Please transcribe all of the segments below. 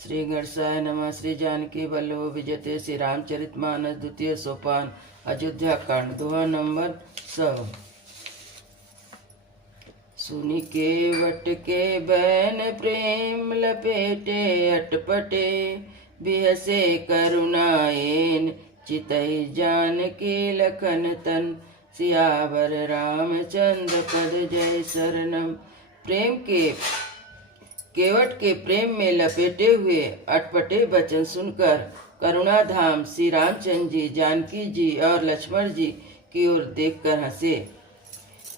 श्री गणेशाय नमः। श्री जानकी वल्लभ विजयते श्री रामचरितमानस द्वितीय सोपान अयोध्या कांड दोहा नंबर 100। सुनि केवट के बैन प्रेम लपेटे अटपटे बिहसे करुणाएन चितई जानकी लखन तन सियावर रामचंद्र पद जय शरणम। प्रेम के केवट के प्रेम में लपेटे हुए अटपटे वचन सुनकर करुणाधाम श्री रामचंद्र जी जानकी जी और लक्ष्मण जी की ओर देखकर हंसे।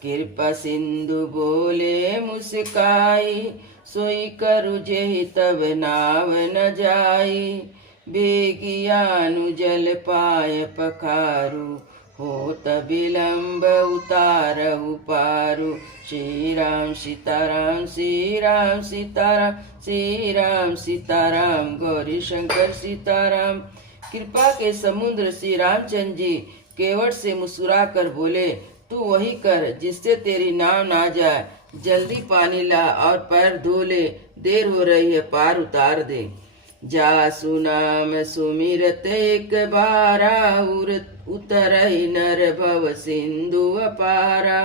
कृपा सिंधु बोले मुस्काई सोई करु जेहि तब नाव न जाई बेगियानु जल पाय पखारु होत विलंब उतारहु पारु। श्री राम सीताराम श्री राम सीताराम श्री राम सीताराम गौरी शंकर सीताराम। कृपा के समुद्र श्री रामचंद्र जी केवट से मुस्कुरा कर बोले, तू वही कर जिससे तेरी नाव ना जाए। जल्दी पानी ला और पैर धो ले, देर हो रही है, पार उतार दे। जा सुनाम सुमिरत एक बारा उतरहि नर भव सिंधु अपारा।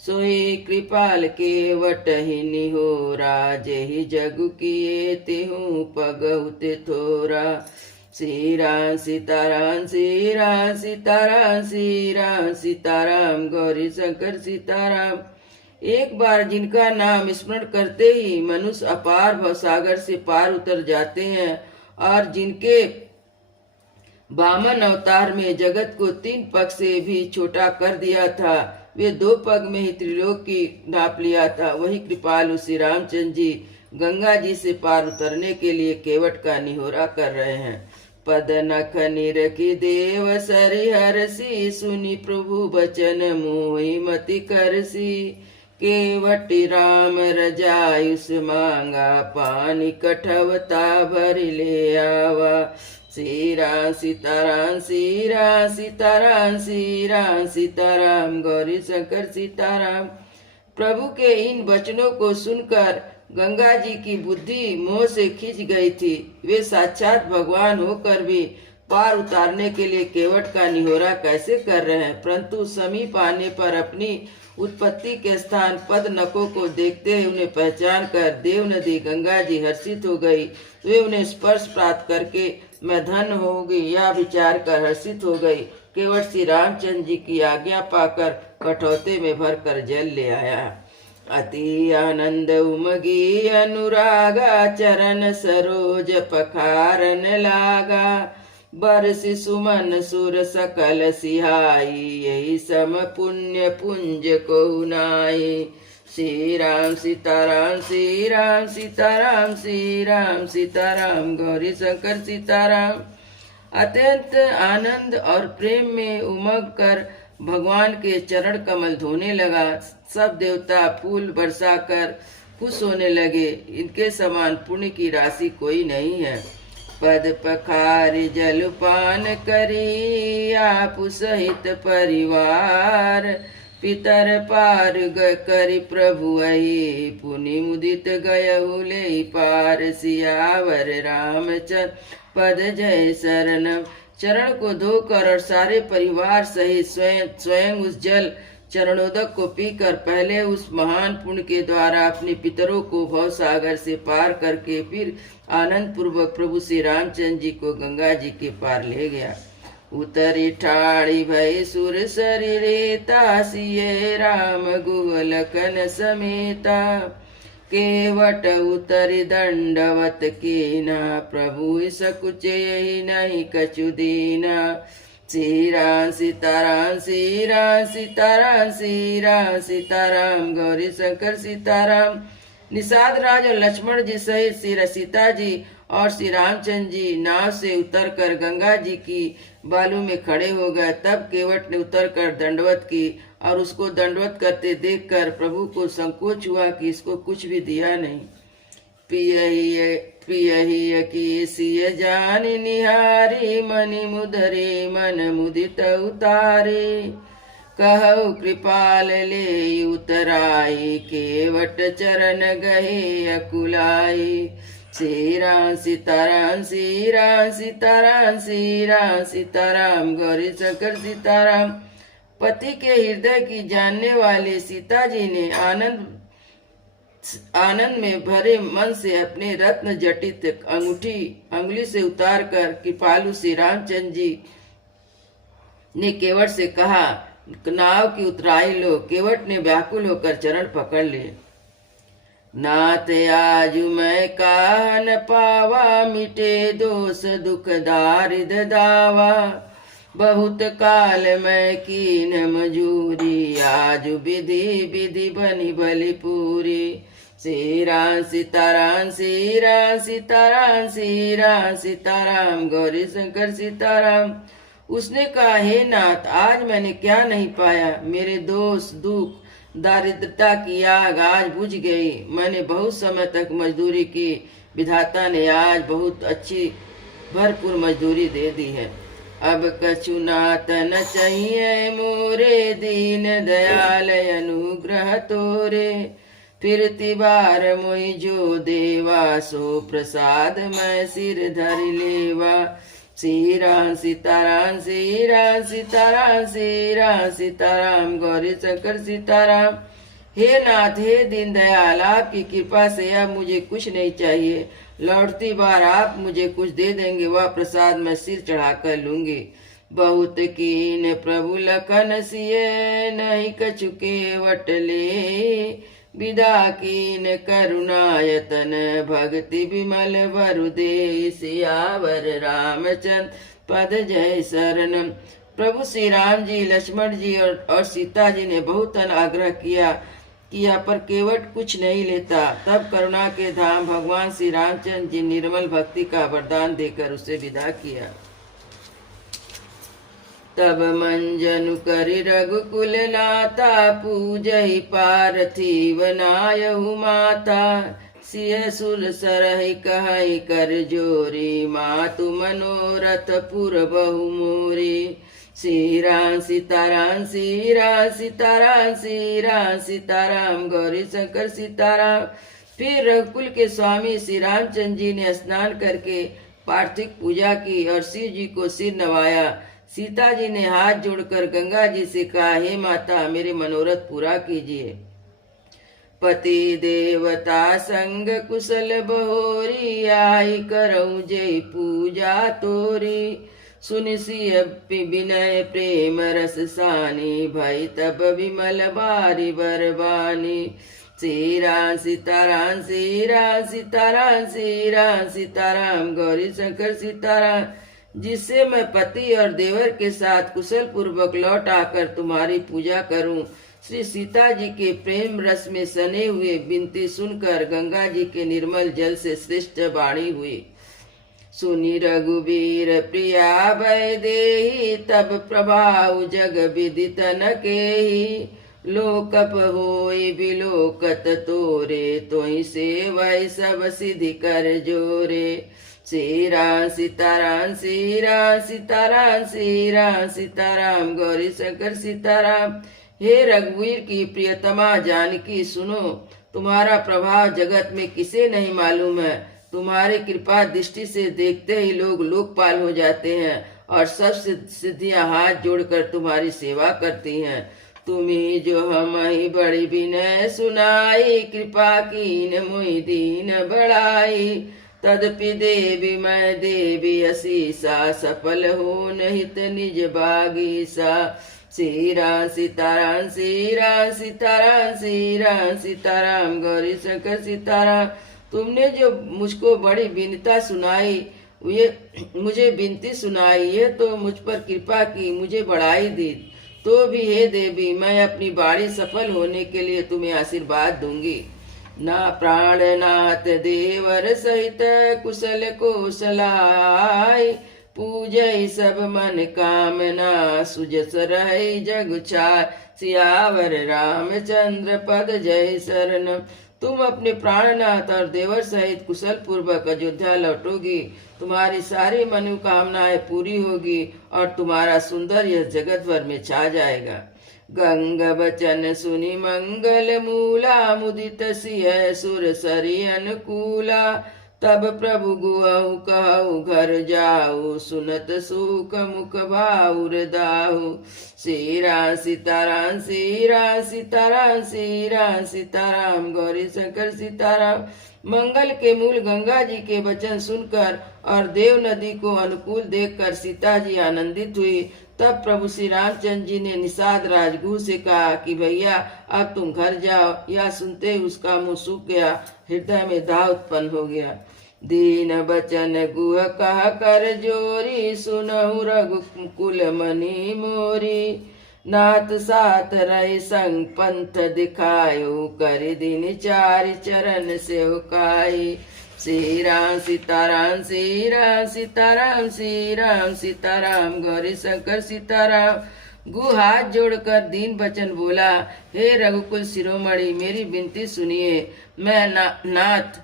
सोई कृपाल केवटहि निहोरा जेहि जगु किए तिहु पगहुत थोरा। श्री राम सीताराम श्री राम सीताराम श्री राम सीताराम गौरी शंकर सीताराम। एक बार जिनका नाम स्मरण करते ही मनुष्य अपार भवसागर से पार उतर जाते हैं और जिनके वामन अवतार में जगत को 3 पग से भी छोटा कर दिया था, वे 2 पग में ही त्रिलोक की नाप लिया था, वही कृपालु श्री रामचंद्र जी गंगा जी से पार उतरने के लिए केवट का निहोरा कर रहे हैं। पद नख निरखी देव सरिहरसी सुनि प्रभु बचन मोहि मति करसी। केवटी राम रजायुष मांगा पानी कठवता भरि ले आवा। श्री राम सीताराम श्री राम सीताराम श्री राम सीताराम गौरी शंकर सीताराम। प्रभु के इन वचनों को सुनकर गंगा जी की बुद्धि मोह से खिंच गई थी। वे साक्षात भगवान होकर भी पार उतारने के लिए केवट का निहोरा कैसे कर रहे हैं, परंतु समीप आने पर अपनी उत्पत्ति के स्थान पद नकों को देखते ही उन्हें पहचान कर देव नदी गंगा जी हर्षित हो गई। वे उन्हें स्पर्श प्राप्त करके मैं धन्य होगी यह विचार कर हर्षित हो गई। केवट श्री रामचंद्र जी की आज्ञा पाकर कठौते में भरकर जल ले आया। अति आनंद उमगी अनुरागा चरण सरोज पखारन लागा। बरसि सुमन सुर सकल सिहाई यही सम पुण्य पुंज को नाई। श्री राम सीताराम श्री राम सीताराम श्री राम सीताराम गौरी शंकर सीताराम। अत्यंत आनंद और प्रेम में उमग कर भगवान के चरण कमल धोने लगा। सब देवता फूल बरसाकर खुश होने लगे। इनके समान पुण्य की राशि कोई नहीं है। पद पखारि जलपान करी आप सहित परिवार। पितर पार करि प्रभु अहि पुनि मुदित गयहु ले पार। सियावर रामचंद्र पद जय शरणम। चरण को धोकर और सारे परिवार सहित स्वयं उस जल चरणोदक को पीकर पहले उस महान पुण्य के द्वारा अपने पितरों को भव सागर से पार करके फिर आनंद पूर्वक प्रभु श्री रामचंद्र जी को गंगा जी के पार ले गया। उतरी ठाड़ी भई सुर शरीरेता सिये राम गुह लखन समेता। केवट उतरि दंडवत कीना प्रभु सकुचे यही नहीं कछु दीना। श्री राम सीताराम श्री राम सीताराम श्री राम सीताराम गौरी शंकर सीताराम। निषाद राज और लक्ष्मण जी सहित श्री सीता जी और श्री रामचंद्र जी नाव से उतरकर गंगा जी की बालू में खड़े हो गए। तब केवट ने उतरकर दंडवत की और उसको दंडवत करते देखकर प्रभु को संकोच हुआ कि इसको कुछ भी दिया नहीं। पियहि की सिय जान निहारी मनि मुदरे मन मुदित उतारे। कहु कृपाल ले उतराई केवट चरण गहे अकुलाई। श्री राम सीताराम, श्री राम सीताराम, श्री राम सीताराम, गौरी शंकर सीताराम। पति के हृदय की जानने वाले सीता जी ने आनंद में भरे मन से अपने रत्न जटित अंगूठी अंगुली से उतार कर कृपालु श्री रामचंद्र जी ने केवट से कहा, नाव की उतराई लो। केवट ने व्याकुल होकर चरण पकड़ लिए। नाथ आजु मैं काह न पावा, मिटे दोष दुख दारिद दावा। बहुत काल मैं कीन मजूरी, आजु विधि विधि बनी बलि पूरी। श्री राम सीताराम, श्री राम सीताराम, श्री राम सीताराम, गौरी शंकर सीताराम। उसने कहा, हे नाथ, आज मैंने क्या नहीं पाया। मेरे दोष दुख दारिद्रता की आग आज बुझ गई। मैंने बहुत समय तक मजदूरी की, विधाता ने आज बहुत अच्छी भरपूर मजदूरी दे दी है। अब कछु नाथ न चाहिए मोरे, दीन दयाल अनुग्रह तोरे। फिर तिबार मोहि जो देवा, सो प्रसाद मैं सिर धर लेवा। श्री राम सीताराम, श्री राम सीताराम, श्री राम सीताराम, गौरी शंकर सीताराम। हे नाथ, हे दीन दयाल, आपकी कृपा से अब मुझे कुछ नहीं चाहिए। लौटती बार आप मुझे कुछ दे देंगे, वह प्रसाद मैं सिर चढ़ाकर लूंगी। बहुत कीन प्रभु लखन सिए, नहीं कछु केवट ले। विदा कीन करुणायतन, भक्ति विमल वरु दे। सियावर रामचंद्र पद जय शरणम। प्रभु श्री राम जी, लक्ष्मण जी और सीता जी ने बहुत आग्रह किया पर केवट कुछ नहीं लेता। तब करुणा के धाम भगवान श्री रामचंद्र जी निर्मल भक्ति का वरदान देकर उसे विदा किया। तब मंजनु करि रघुकुल नाता, पूजहि पार्थिव नायहु माता। सिय सुर सरहि कहहि कर जोरी, मातु मनोरथ पुर बहु मोरी। श्री राम सीताराम, श्री राम सीताराम, श्री राम सीताराम, गौरी शंकर सीताराम। फिर रघुकुल के स्वामी श्री रामचंद्र जी ने स्नान करके पार्थिव पूजा की और शिव जी को सिर नवाया। सीता जी ने हाथ जोड़कर गंगा जी से कहा, हे माता, मेरे मनोरथ पूरा कीजिए। पति देवता संग कुशल बहोरी, आई करऊं जय पूजा तोरी। सुनि सिय विनय प्रेम रस सानी, भई तब विमल बारी बरबानी। श्री राम सीताराम, श्री राम सीताराम, श्री राम सीताराम, गौरी शंकर सीताराम। जिससे मैं पति और देवर के साथ कुशल पूर्वक लौट आकर तुम्हारी पूजा करूं। श्री सीता जी के प्रेम रस में सने हुए विनती सुनकर गंगा जी के निर्मल जल से श्रेष्ठ वाणी हुई। सुनी रघुबीर प्रिया भय देहि, तब प्रभाव जग विदित न केहि। लोकप होई बिलोकत तोरे, तोहि सेवै सब सिद्धि कर जोरे। श्री राम सीताराम, श्री राम सीताराम, श्री राम सीताराम, गौरी शंकर सीताराम। हे रघुवीर की प्रियतमा जानकी, सुनो, तुम्हारा प्रभाव जगत में किसे नहीं मालूम है। तुम्हारी कृपा दृष्टि से देखते ही लोग लोकपाल हो जाते हैं और सब सिद्धियां हाथ जोड़कर तुम्हारी सेवा करती हैं। तुम्ही जो हम ही बड़ी विनय सुनाई, कृपा कीन मोहि दीन बढ़ाई। तदपि देवी मैं देवी असीसा, सफल हो निहित निज बागीसा। श्री राम सीताराम, श्री राम सीताराम, श्री राम सीताराम, गौरी शंकर सीताराम। तुमने जो मुझको बड़ी विनता सुनाई, ये मुझे विनती सुनाई, ये तो मुझ पर कृपा की, मुझे बढ़ाई दी। तो भी हे देवी, मैं अपनी बाणी सफल होने के लिए तुम्हें आशीर्वाद दूंगी। ना प्राणनाथ देवर सहित कुशल कोशलाई, पूजै सब मन कामना, सुजस रहे जग छाय। सियावर रामचंद्र पद जय शरण। तुम अपने प्राणनाथ और देवर सहित कुशल पूर्वक अयोध्या लौटोगी, तुम्हारी सारी मनोकामनाएं पूरी होगी और तुम्हारा सुंदर यह जगत भर में छा जाएगा। गंग बचन सुनि मंगल मूला, मुदित सिय सुर सरि अनुकूला। तब प्रभु गुहु कहु घर जाऊ, सुनत सुख मुख भाउर दाहु। श्री राम सीताराम, श्री राम सीताराम, श्री राम सीताराम, गौरी शंकर सीताराम। मंगल के मूल गंगा जी के वचन सुनकर और देव नदी को अनुकूल देखकर सीता जी आनंदित हुई। तब प्रभु श्री रामचंद्र जी ने निषाद राजगुह से कहा कि भैया अब तुम घर जाओ। यह सुनते ही उसका मुंह सूख गया, हृदय में दाह उत्पन्न हो गया। दीन बचन गुह कह कर जोरी, सुनहु रघुकुल मणि मोरी। नाथ साथ रहे संग पंथ दिखायो, कर दिन चारि चरण से हुकाई। श्री राम सीताराम, श्री राम सीताराम, श्री राम सीताराम, गौरी शंकर सीताराम। गु हाथ जोड़कर दीन बचन बोला, हे रघुकुल शिरोमणि, मेरी विनती सुनिए। मैं नाथ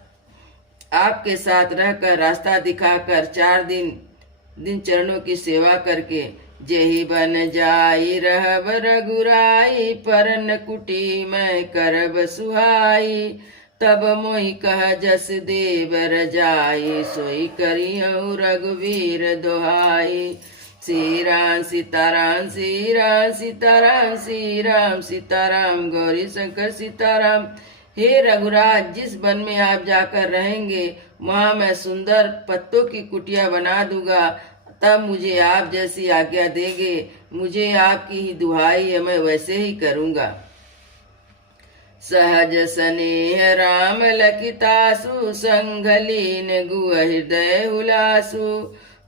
आपके साथ रहकर रास्ता दिखाकर 4 दिन चरणों की सेवा करके जेहि बन जाई रहब रघुराई, परन कुटी मैं करब सुहाई। तब मोहि कह जस देव रजाई, सोई करियहु रघुवीर दोहाई। श्री राम सीताराम, श्री राम सीताराम, श्री राम सीताराम, गौरी शंकर सीताराम। हे रघुराज, जिस वन में आप जाकर रहेंगे वहां मैं सुंदर पत्तों की कुटिया बना दूंगा। तब मुझे आप जैसी आज्ञा देंगे, मुझे आपकी ही दुहाई है, मैं वैसे ही करूंगा। सहज स्नेह राम लखितासु, संग लीन गुह हृदय हुलासु।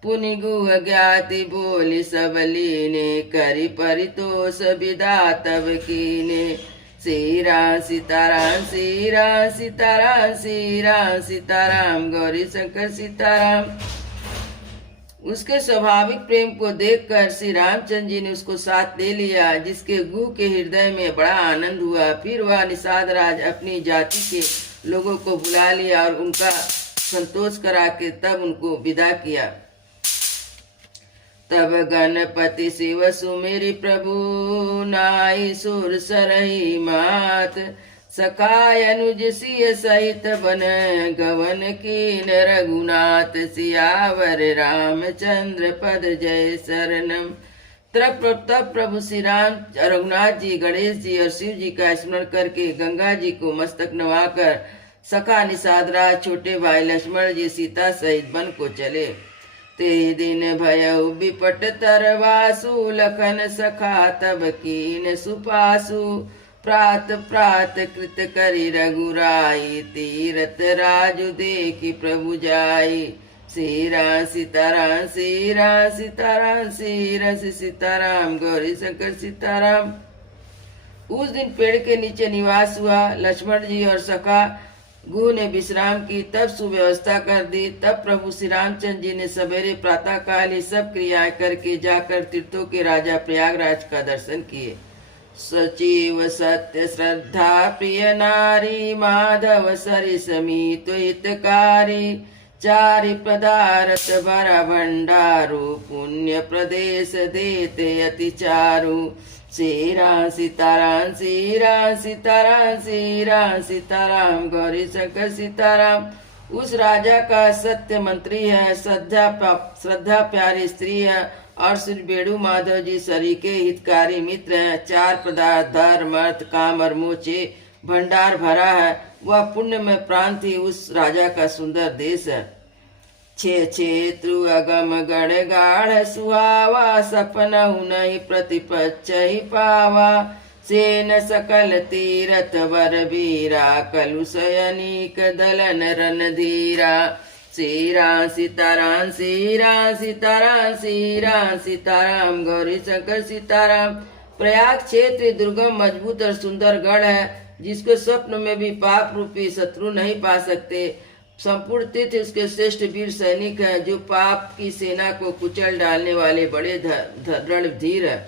पुनि गुह ज्ञाति बोली सब लीने, करि परितोष विदा तब कीने। श्री राम सीताराम, श्री राम सीताराम, श्री राम सीताराम, गौरी शंकर सीताराम। उसके स्वाभाविक प्रेम को देखकर श्री रामचंद्र जी ने उसको साथ ले लिया, जिसके गुह के हृदय में बड़ा आनंद हुआ। फिर वह निषाद राज अपनी जाति के लोगों को बुला लिया और उनका संतोष करा के तब उनको विदा किया। तब गणपति शिव सुमेरि प्रभु, नाई सुर सरही मात। सखाय अनुज सिय सहित बन, गवन कीन रघुनाथ। सियावर रामचंद्र पद जय शरणम। तब प्रभु श्री राम, रघुनाथ जी, गणेश जी और शिव जी का स्मरण करके गंगा जी को मस्तक नवाकर सखा निषाद राज, छोटे भाई लक्ष्मण जी सीता सहित वन को चले। ते दिन भयउ विपट तरवासु, लखन सखा तब कीन सुपासु। प्रात प्रात कृत करि रघुराई, तीरथ राजु देखि प्रभु जाई। श्री राम सीताराम, श्री राम सीताराम, श्री राम सीताराम, गौरी शंकर सीताराम। उस दिन पेड़ के नीचे निवास हुआ। लक्ष्मण जी और सखा गुह ने विश्राम की, तब सुव्यवस्था कर दी। तब प्रभु श्री रामचंद्र जी ने सवेरे प्रातः काल ही सब क्रियाएं करके जाकर तीर्थों के राजा प्रयागराज का दर्शन किए। सचिव सत्य श्रद्धा प्रिय नारी, माधव सरि समीत हितकारी। चारि पदारथ भरा भंडारो, पुण्य प्रदेश देते अति चारु। श्री राम सीताराम, श्री राम सीताराम, श्री राम सीताराम, गौरी शंकर सीताराम। उस राजा का सत्य मंत्री है, श्रद्धा प्यारी स्त्री है और श्री बेड़ू माधव जी सरीके हितकारी मित्र हैं। 4 पदार्थ धर्म अर्थ काम और मोचे भंडार भरा है। वह पुण्य में प्रांत ही उस राजा का सुंदर देश है। 6 क्षेत्रु अगम गढ़ गाढ़ सुहावा, सपनहु नहीं प्रतिपच्छ ही पावा। सेन सकल तीरथ वर वीरा, कलुष अनीक दलन रन धीरा। श्री राम सीताराम, श्री राम सीताराम, श्री राम सीताराम, गौरी शंकर सीताराम। प्रयाग क्षेत्र दुर्गम मजबूत और सुंदर गढ़ है, जिसको स्वप्न में भी पाप रूपी शत्रु नहीं पा सकते। संपूर्ण तीर्थ उसके श्रेष्ठ वीर सैनिक हैं, जो पाप की सेना को कुचल डालने वाले बड़े रणधीर है।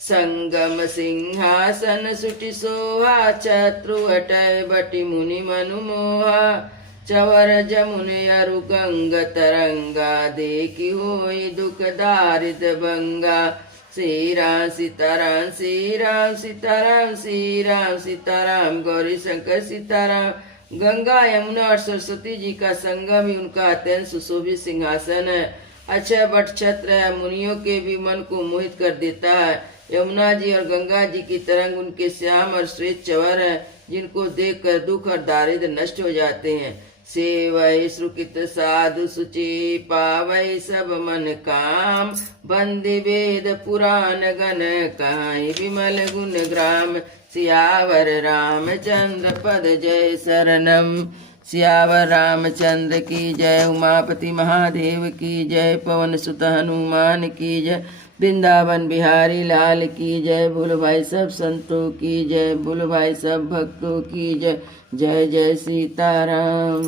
संगम सिंहासन सुटि सोहा, शत्रु हटय बटि मुनि मनु मोहा। चवर जमुने अरु गंग तरंगा, देखी होई दुख दारिद बंगा। श्री राम सीताराम, श्री राम सीताराम, श्री राम सीताराम, गौरी शंकर सीताराम। गंगा यमुना और सरस्वती जी का संगम ही उनका अत्यंत सुशोभित सिंहासन है। अक्षय वट छत्र है, मुनियों के भी मन को मोहित कर देता है। यमुना जी और गंगा जी की तरंग उनके श्याम और श्वेत चवर है, जिनको देखकर दुख और दारिद्र नष्ट हो जाते हैं। सेवै सुकृत साधु सुचि पावै सब मन काम, बंदि वेद पुराण गण कहाई विमल गुण ग्राम। सियावर रामचंद्र पद जय शरणम। सियावर रामचंद्र की जय, उमापति महादेव की जय, पवन सुत हनुमान की जय, वृंदावन बिहारी लाल की जय। बोलो भाई सब संतों की जय, बोलो भाई सब भक्तों की जय। जय जय सीताराम।